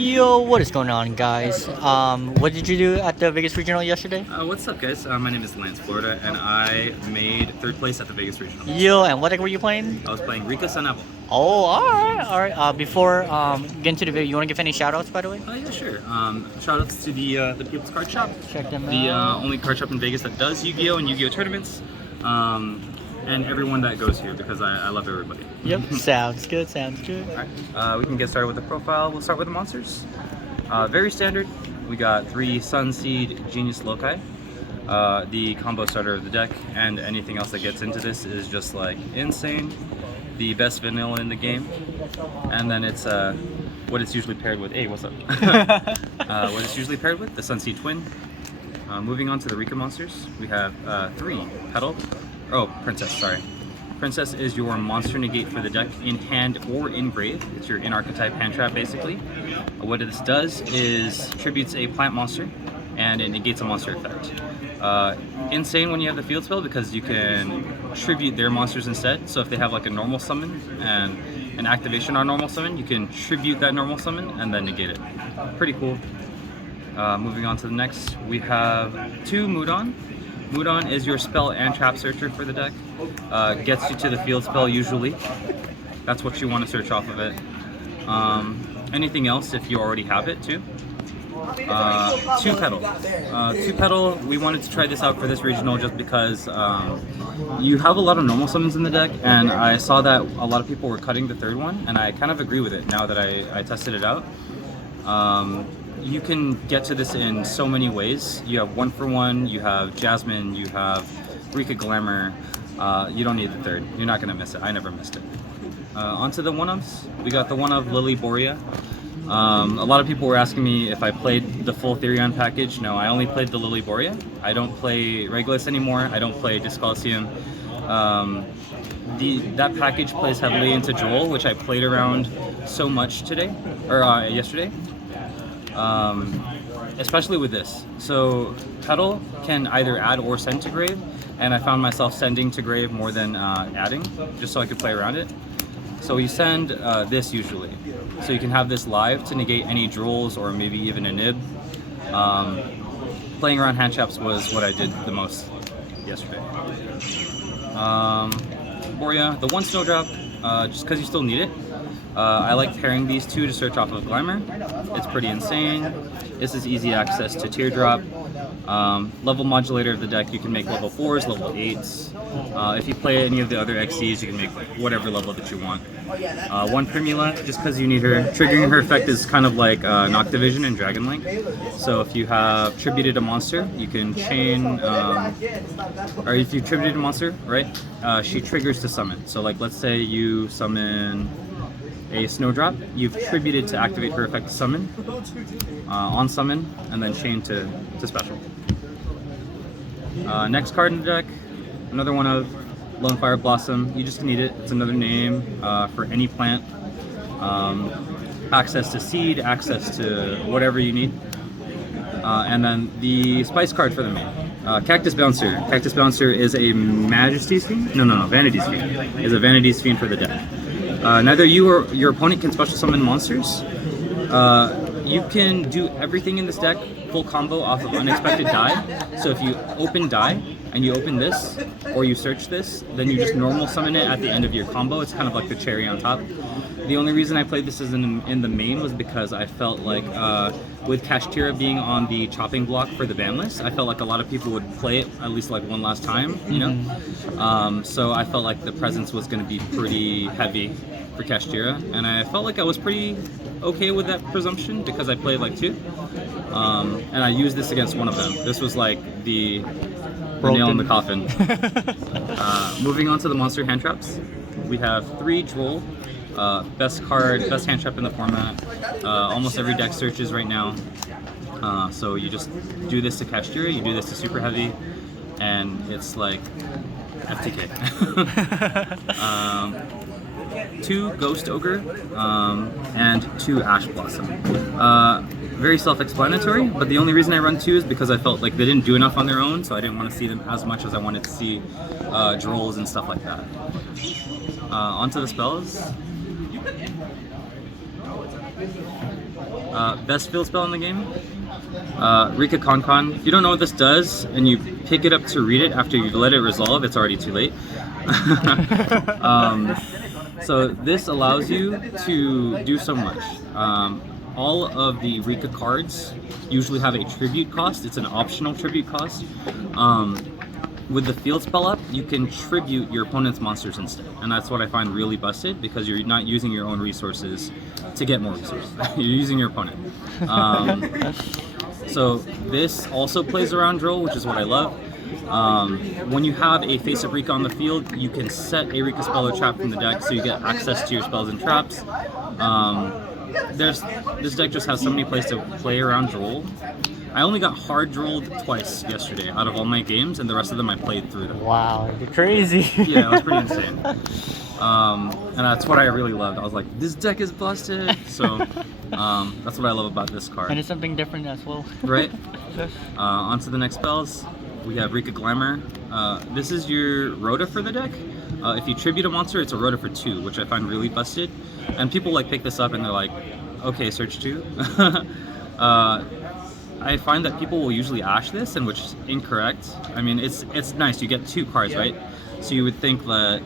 Yo, what is going on, guys? What did you do at the Vegas Regional yesterday? What's up, guys? My name is Lance Florida, and I made third place at the Vegas Regional. Yo, and what deck were you playing? I was playing Rikka Sunavalon. Oh, alright. Before getting to the video, you want to give any shoutouts, by the way? Oh yeah, sure. Shout outs to the People's Card Shop. Check them The out. only card shop in Vegas that does Yu-Gi-Oh and Yu-Gi-Oh tournaments. And everyone that goes here because I love everybody. Yep, sounds good. Alright, we can get started with the profile. We'll start with the monsters. Very standard. We got 3 Sunseed Genius Loci. The combo starter of the deck, and anything else that gets into this is just like insane. The best vanilla in the game. And then it's what it's usually paired with. Hey, what's up? What it's usually paired with, the Sunseed Twin. Moving on to the Rikka monsters, we have 3 Petal. Oh, Princess, sorry. Princess is your monster negate for the deck in hand or in grave. It's your in-archetype hand trap, basically. What this does is tributes a plant monster and it negates a monster effect. Insane when you have the field spell because you can tribute their monsters instead. So if they have like a normal summon and an activation on normal summon, you can tribute that normal summon and then negate it. Pretty cool. Moving on to the next, we have 2 Mudon. Mudon is your spell and trap searcher for the deck. Gets you to the field spell usually. That's what you want to search off of it. Anything else if you already have it too. 2 Petal. 2 Petal, we wanted to try this out for this regional just because you have a lot of normal summons in the deck, and I saw that a lot of people were cutting the 3rd one, and I kind of agree with it now that I tested it out. You can get to this in so many ways. You have 1-for-1, you have Jasmine, you have Rikka Glamour. You don't need the 3rd. You're not going to miss it. I never missed it. Onto the 1-ofs. We got the 1-of Lily Borea. A lot of people were asking me if I played the full Therion package. No, I only played the Lily Borea. I don't play Regulus anymore. I don't play Discalcium. That package plays heavily into Droll, which I played around so much today, or yesterday. Especially with this. So Petal can either add or send to grave, and I found myself sending to grave more than adding, just so I could play around it. So you send this usually. So you can have this live to negate any Drolls or maybe even a Nib. Playing around hand traps was what I did the most yesterday. Borea, the 1 Snowdrop, just because you still need it. I like pairing these 2 to search off of Glamour. It's pretty insane. This is easy access to Teardrop. Level modulator of the deck, you can make level 4s, level 8s. If you play any of the other XCs, you can make whatever level that you want. 1 Primula, just because you need her. Triggering her effect is kind of like Noctivision and Dragon Link. So if you have tributed a monster, you can chain, or if you tributed a monster, right, she triggers to summon. So like let's say you summon a Snowdrop, you've tributed to activate her effect to summon, on summon, and then chain to special. Next card in the deck, another 1-of Lone Fire Blossom. You just need it. It's another name for any plant. Access to seed, access to whatever you need. And then the spice card for the main. Cactus Bouncer. Cactus Bouncer is a Majesty's Fiend? No, Vanity's Fiend. Is a Vanity's Fiend for the deck. Neither you or your opponent can special summon monsters. You can do everything in this deck full combo off of Unexpected Die. So if you open Die and you open this, or you search this, then you just normal summon it at the end of your combo. It's kind of like the cherry on top. The only reason I played this in the main was because I felt like with Kashtira being on the chopping block for the ban list, I felt like a lot of people would play it at least like one last time, you know? So I felt like the presence was going to be pretty heavy for Kashtira, and I felt like I was pretty okay with that presumption because I played like 2. And I used this against 1 of them. This was like the nail in the coffin. Moving on to the monster hand traps, we have 3 Droll. Best hand trap in the format. Almost every deck searches right now. So you just do this to Kashtira, you do this to Super Heavy, and it's like FTK. 2 Ghost Ogre, and 2 Ash Blossom. Very self-explanatory, but the only reason I run 2 is because I felt like they didn't do enough on their own, so I didn't want to see them as much as I wanted to see Drolls and stuff like that. Onto the spells. Best field spell in the game? Rikka Con. If you don't know what this does and you pick it up to read it after you've let it resolve, it's already too late. So this allows you to do so much. All of the Rikka cards usually have a tribute cost. It's an optional tribute cost. With the field spell up, you can tribute your opponent's monsters instead. And that's what I find really busted, because you're not using your own resources to get more resources. You're using your opponent. So this also plays around drill, which is what I love. When you have a face of Rikka on the field, you can set a Rikka spell or trap from the deck, so you get access to your spells and traps. This deck just has so many places to play around Droll. I only got hard drolled twice yesterday out of all my games, and the rest of them I played through them. Wow, you're crazy. Yeah, it was pretty insane. And that's what I really loved. I was like, this deck is busted. So that's what I love about this card. And it's something different as well. Right? On to the next spells. We have Rikka Glamour. This is your Rhoda for the deck. If you tribute a monster, it's a Rhoda for 2, which I find really busted. And people like pick this up and they're like, okay, search 2. I find that people will usually ash this, and which is incorrect. I mean, it's nice. You get 2 cards, right? So you would think that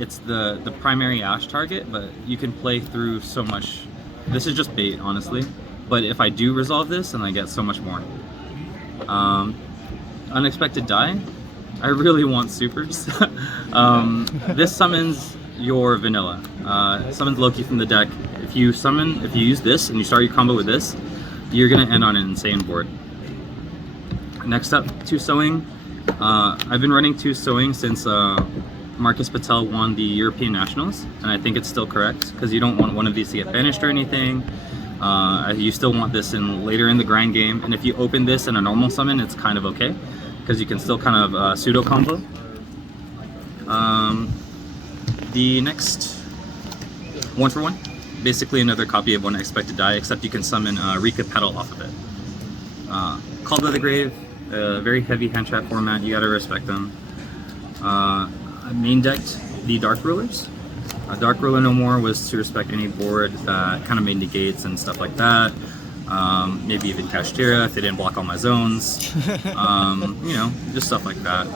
it's the primary ash target, but you can play through so much. This is just bait, honestly. But if I do resolve this, then I get so much more. Unexpected die. I really want supers. This summons your vanilla. Summons Loki from the deck. If you use this and you start your combo with this, you're gonna end on an insane board. Next up, 2 sewing. I've been running 2 sewing since Marcus Patel won the European Nationals, and I think it's still correct, because you don't want one of these to get banished or anything. You still want this later in the grind game, and if you open this in a normal summon, it's kind of okay, because you can still kind of pseudo combo. The next 1-for-1, basically another copy of One Expected Die, except you can summon Rikka Petal off of it. Called by the Grave, very heavy hand trap format, you gotta respect them. Main decked the Dark Rulers. Dark Ruler No More was to respect any board that kind of made negates and stuff like that. Maybe even Kashtira if they didn't block all my zones. You know, just stuff like that.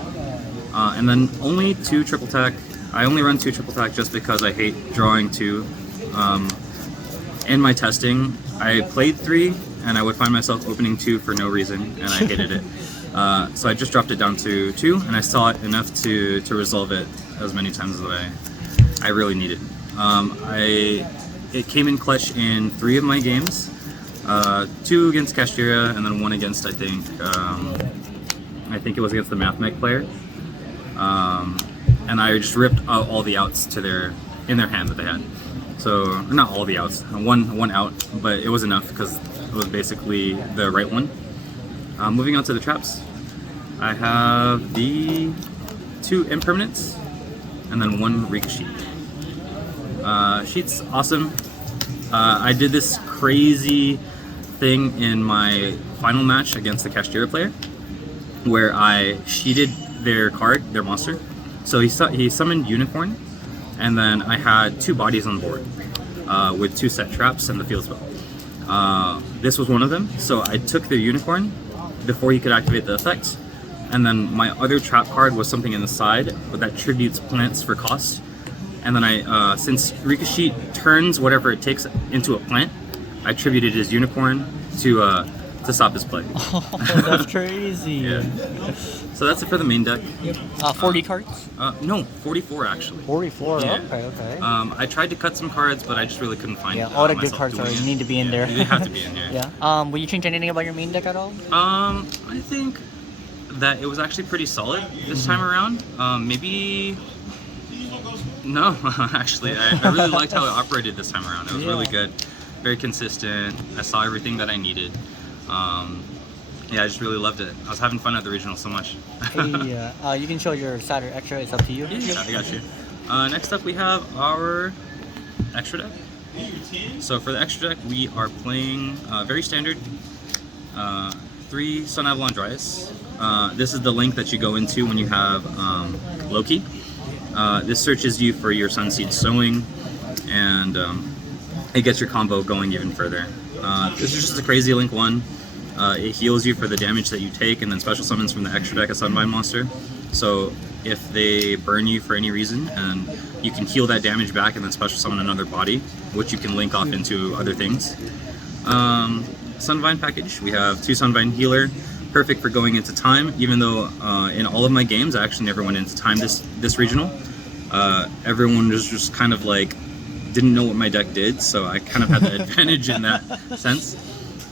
And then only 2 triple tack. I only run 2 triple tack just because I hate drawing 2. In my testing, I played 3 and I would find myself opening 2 for no reason, and I hated it. So I just dropped it down to 2, and I saw it enough to resolve it as many times as I really needed. It came in clutch in 3 of my games, 2 against Kashtira, and then 1 against, I think it was against the Mathmech player. And I just ripped out all the outs in their hand that they had. So, not all the outs, one out, but it was enough because it was basically the right one. Moving on to the traps, I have the 2 impermanents and then 1 Rikka sheet. Sheet's awesome. I did this crazy thing in my final match against the Kashtira player where I sheeted their card, their monster. So he summoned Unicorn, and then I had 2 bodies on the board with 2 set traps and the field spell. This was one of them, so I took their Unicorn before he could activate the effect, and then my other trap card was something in the side, but that tributes plants for cost. And then I, since Rikka sheet turns whatever it takes into a plant, I attributed his Unicorn to stop his play. Oh, that's crazy. Yeah. So that's it for the main deck. 40 cards? No, 44 actually. 44, Yeah. okay. I tried to cut some cards, but I just really couldn't find All the good myself cards doing it. need to be in there. They have to be in here. Yeah. Will you change anything about your main deck at all? I think that it was actually pretty solid this time around. Maybe... No, actually. I really liked how it operated this time around. It was really good. Very consistent. I saw everything that I needed. Yeah, I just really loved it. I was having fun at the regional so much. Hey, you can show your side or extra. It's up to you. Yeah, I got you. Next up, we have our extra deck. So for the extra deck, we are playing very standard 3 Sunavalon Dryas. This is the link that you go into when you have Loki. This searches you for your Sunseed Sowing, and it gets your combo going even further. This is just a crazy link one. It heals you for the damage that you take, and then special summons from the extra deck a Sunvine monster. So if they burn you for any reason, and you can heal that damage back and then special summon another body, which you can link off into other things. Sunvine package, we have 2 Sunvine healer, perfect for going into time, even though in all of my games I actually never went into time this regional. Everyone was just kind of like, didn't know what my deck did, so I kind of had the advantage in that sense.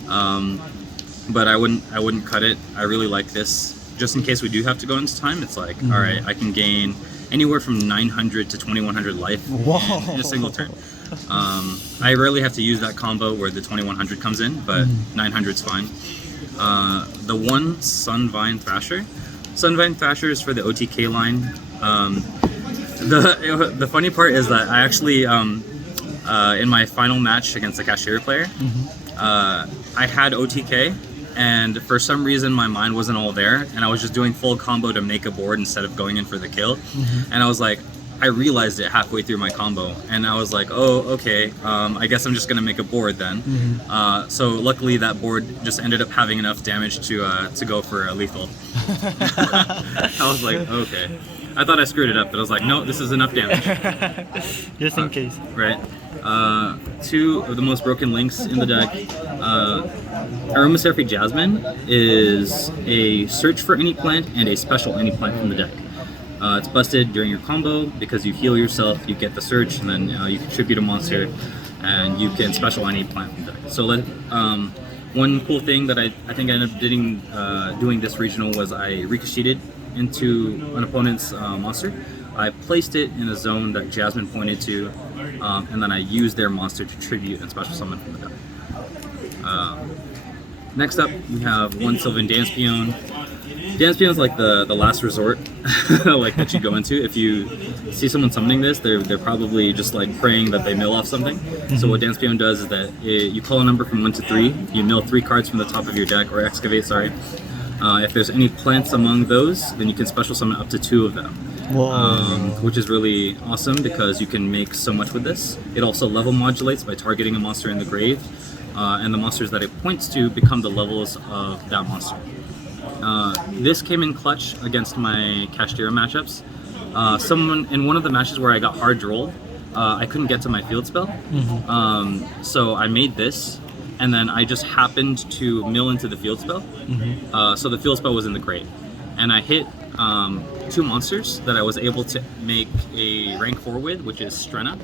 But I wouldn't cut it. I really like this. Just in case we do have to go into time, it's like, all right, I can gain anywhere from 900 to 2100 life in a single turn. I rarely have to use that combo where the 2100 comes in, but 900's fine. The one Sunvine Thrasher. Sunvine Thrasher is for the OTK line. The funny part is that I actually, in my final match against the cashier player, I had OTK, and for some reason my mind wasn't all there, and I was just doing full combo to make a board instead of going in for the kill. And I was like, I realized it halfway through my combo, and I was like, oh, okay, I guess I'm just gonna make a board then. So luckily that board just ended up having enough damage to go for a lethal. I was like, okay. I thought I screwed it up, but I was like, no, this is enough damage. Just in case. Right. 2 of the most broken links in the deck. Aromatherapy Jasmine is a search for any plant and a special any plant from the deck. It's busted during your combo because you heal yourself, you get the search, and then you contribute a monster, and you can special any plant from the deck. So one cool thing that I think I ended up doing this regional was I ricocheted into an opponent's monster. I placed it in a zone that Jasmine pointed to, and then I used their monster to tribute and special summon from the deck. Next up, we have 1 Sylvan Dance Peon. Dance Peon is like the last resort, like that you go into. If you see someone summoning this, they're probably just like praying that they mill off something. So what Dance Peon does is that you call a number from 1 to 3, you mill 3 cards from the top of your deck, or excavate, sorry. If there's any plants among those, then you can special summon up to 2 of them. Which is really awesome because you can make so much with this. It also level modulates by targeting a monster in the grave, and the monsters that it points to become the levels of that monster. This came in clutch against my Kashtira matchups. Someone in one of the matches where I got hard rolled, I couldn't get to my field spell, so I made this, and then I just happened to mill into the field spell. So the field spell was in the grave, and I hit 2 monsters that I was able to make a rank 4 with, which is Strenna.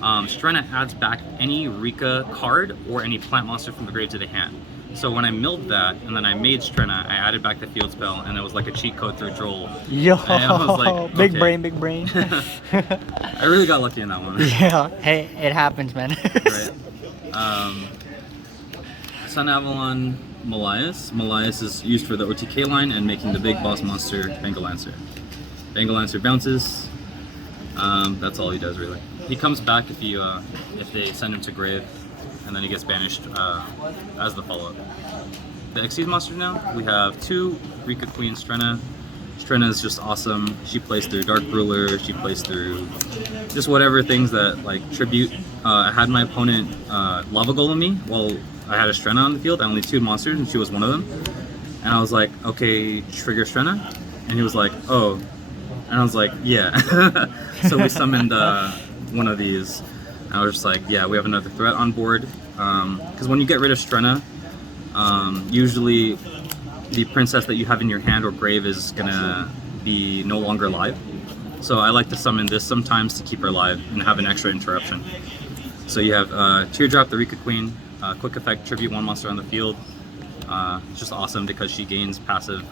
Strenna adds back any Rikka card or any plant monster from the grave to the hand. So when I milled that and then I made Strenna, I added back the field spell, and it was like a cheat code through Droll. Yo, and I was like, big okay. brain. I really got lucky in that one. Yeah, hey, it happens, man. Right. Sunavalon Malias. Malias is used for the OTK line and making the big boss monster Bengal Lancer. Bengal Lancer bounces. That's all he does really. He comes back if they send him to grave, and then he gets banished as the follow-up. The Xyz monster now, we have 2 Rikka Queen Strenna. Strenna is just awesome. She plays through Dark Ruler, she plays through just whatever things that like tribute. I had my opponent Lava Golem me while I had a Strenna on the field. I only 2 monsters and she was one of them. And I was like, okay, trigger Strenna? And he was like, oh. And I was like, yeah. So we summoned one of these. And I was just like, yeah, we have another threat on board. Because when you get rid of Strenna, usually the princess that you have in your hand or grave is gonna be no longer alive. So I like to summon this sometimes to keep her alive and have an extra interruption. So you have Teardrop, the Rikka Queen, quick effect, tribute 1 monster on the field. It's just awesome because she gains passive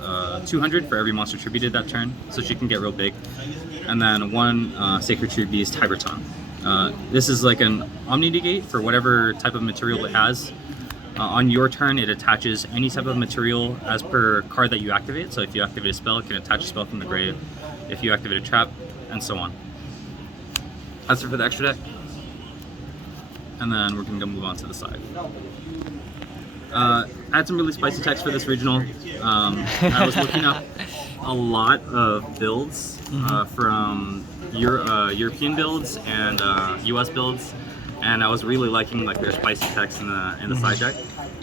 200 for every monster tributed that turn, so she can get real big. And then 1 Sacred Tree Beast, Tiberton. This is like an Omni Negate for whatever type of material it has. On your turn, it attaches any type of material as per card that you activate. So if you activate a spell, it can attach a spell from the grave. If you activate a trap, and so on. That's it for the extra deck. And then we're gonna move on to the side. I had some really spicy text for this regional. I was looking up a lot of builds from European builds and US builds, and I was really liking like their spicy text in the side deck.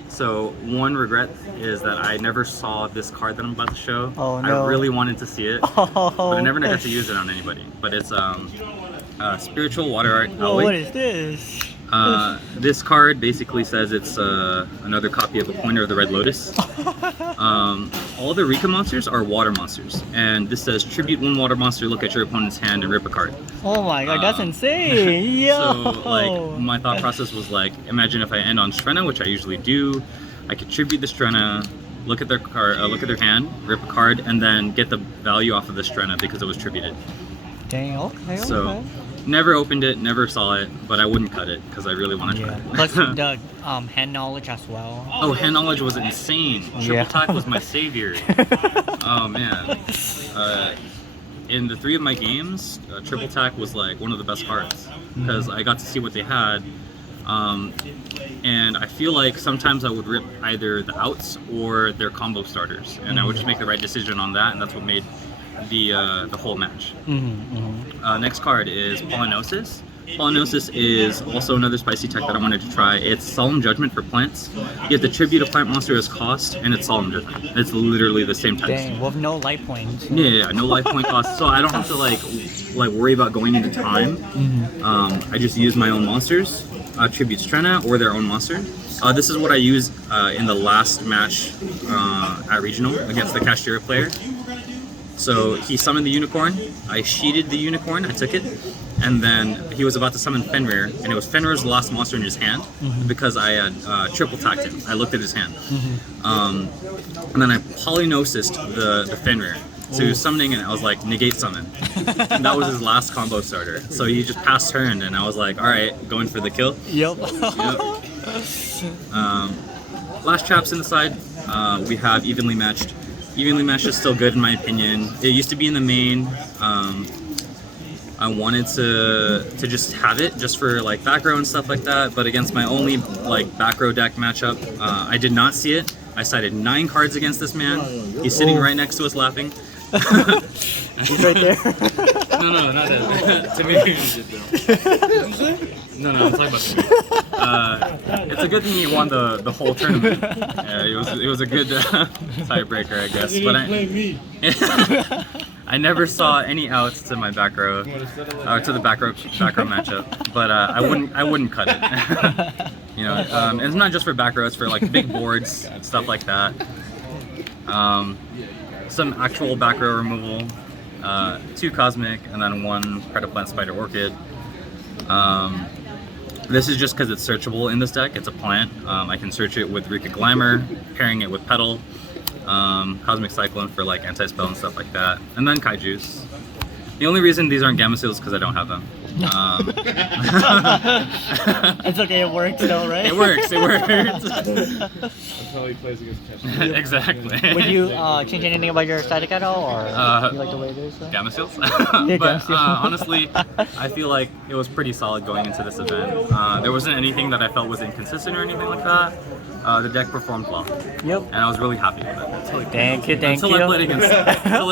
So one regret is that I never saw this card that I'm about to show. Oh, no. I really wanted to see it, but I never got to use it on anybody. But it's Spiritual Water Art. Whoa, what is this? This card basically says it's another copy of a Pointer of the Red Lotus. All the Rikka monsters are water monsters, and this says tribute one water monster, look at your opponent's hand and rip a card. Oh my god, that's insane! Yo! So like my thought process was like, imagine if I end on Strenna, which I usually do, I could tribute the Strenna, look at their card, look at their hand, rip a card, and then get the value off of the Strenna because it was tributed. Dang, okay, So, okay. never opened it, never saw it, but I wouldn't cut it because I really want to try it. Plus the hand knowledge as well. Oh, hand knowledge was insane. Triple Yeah. attack was my savior. Oh man. In the 3 of my games, triple attack was like one of the best cards because I got to see what they had. And I feel like sometimes I would rip either the outs or their combo starters, and I would just make the right decision on that, and that's what made the whole match. Next card is Pollinosis. Pollinosis is also another spicy tech that I wanted to try. It's Solemn Judgment for plants. You have to tribute a plant monster as cost, and it's Solemn Judgment. It's literally the same text. Dang, with no life points. Yeah, no life point cost, so I don't have to like worry about going into time. I just use my own monsters, tribute Strenna or their own monster. This is what I used in the last match at regional against the Kashtira player. So he summoned the unicorn, I sheeted the unicorn, I took it, and then he was about to summon Fenrir, and it was Fenrir's last monster in his hand because I had triple tacked him. I looked at his hand. And then I Pollinosis the Fenrir. So he was summoning and I was like, negate summon. And that was his last combo starter. So he just passed turn and I was like, alright, going for the kill. Yep. Last traps in the side, we have Evenly Matched. Evenly Matched is still good in my opinion. It used to be in the main. I wanted to just have it just for like back row and stuff like that, but against my only like back row deck matchup, I did not see it. I cited 9 cards against this man. He's sitting right next to us laughing. He's right there. No, not that. To me. No, I'm talking about to me. It's a good thing he won the whole tournament. Yeah, it was a good tiebreaker, I guess. But I never saw any outs to my back row, or to the back row matchup. But I wouldn't cut it. You know, and it's not just for back row; it's for like big boards, stuff like that. Some actual back row removal, 2 cosmic, and then 1 Predaplant Spider Orchid. This is just because it's searchable in this deck. It's a plant. I can search it with Rikka Glamour, pairing it with Petal, Cosmic Cyclone for like anti-spell and stuff like that, and then Kaijus. The only reason these aren't Gamma Seals is because I don't have them. It's okay, it works though, right? It works. That's how he plays against Chester. Exactly. Would you change anything about your static at all, or you like the way it is? Gamma Seals? Gamma But Seals. honestly, I feel like it was pretty solid going into this event. There wasn't anything that I felt was inconsistent or anything like that. The deck performed well, Yep. and I was really happy with it. Thank you. Until I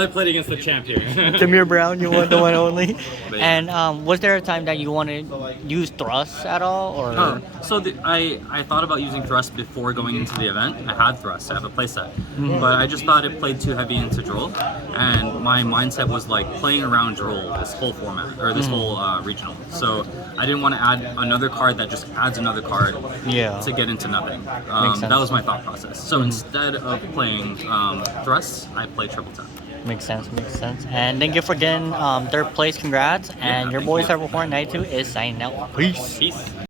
played against the champion. Jameer Brown, you want the one only. But- And was there a time that you want to use thrust at all, or? So I thought about using Thrust before going into the event. I had Thrust, I have a playset. But I just thought it played too heavy into Droll. And my mindset was like playing around Droll this whole format, or this whole regional. So I didn't want to add another card that just adds another card Yeah. to get into nothing. Makes sense. That was my thought process. So instead of playing Thrust, I played Triple Tap. Makes sense. And thank you for getting 3rd place. Congrats. And your boys are before night 2 is signing out. Peace. Peace.